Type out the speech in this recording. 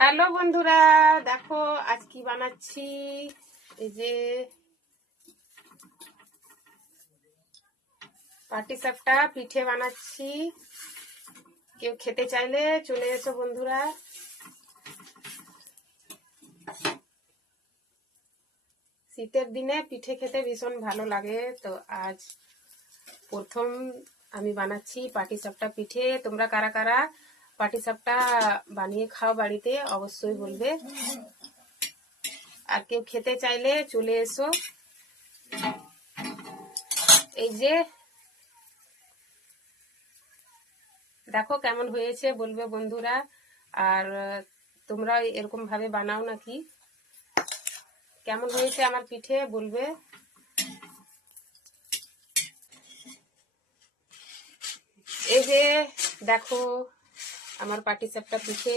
Hello বন্ধুরা, দেখো আজ কি বানাচ্ছি। এই যে পাটিসাপটা পিঠে বানাচ্ছি। কেউ খেতে চাইলে চলে এসো বন্ধুরা। শীতের দিনে পিঠে খেতে ভীষণ ভালো লাগে। তো আজ প্রথম আমি বানাচ্ছি পাটিসাপটা পিঠে। তোমরা কারা কারা পাটিসাপটা বানিয়ে খাও বাড়িতে অবশ্যই বলবে। আর কেউ খেতে চাইলে চলে এসো। এই যে দেখো কেমন হয়েছে বলবে বন্ধুরা। আর তোমরা এরকম ভাবে বানাও নাকি? কেমন হয়েছে আমার পিঠে বলবে। এই যে দেখো আমার পাটিসাপটা পিঠে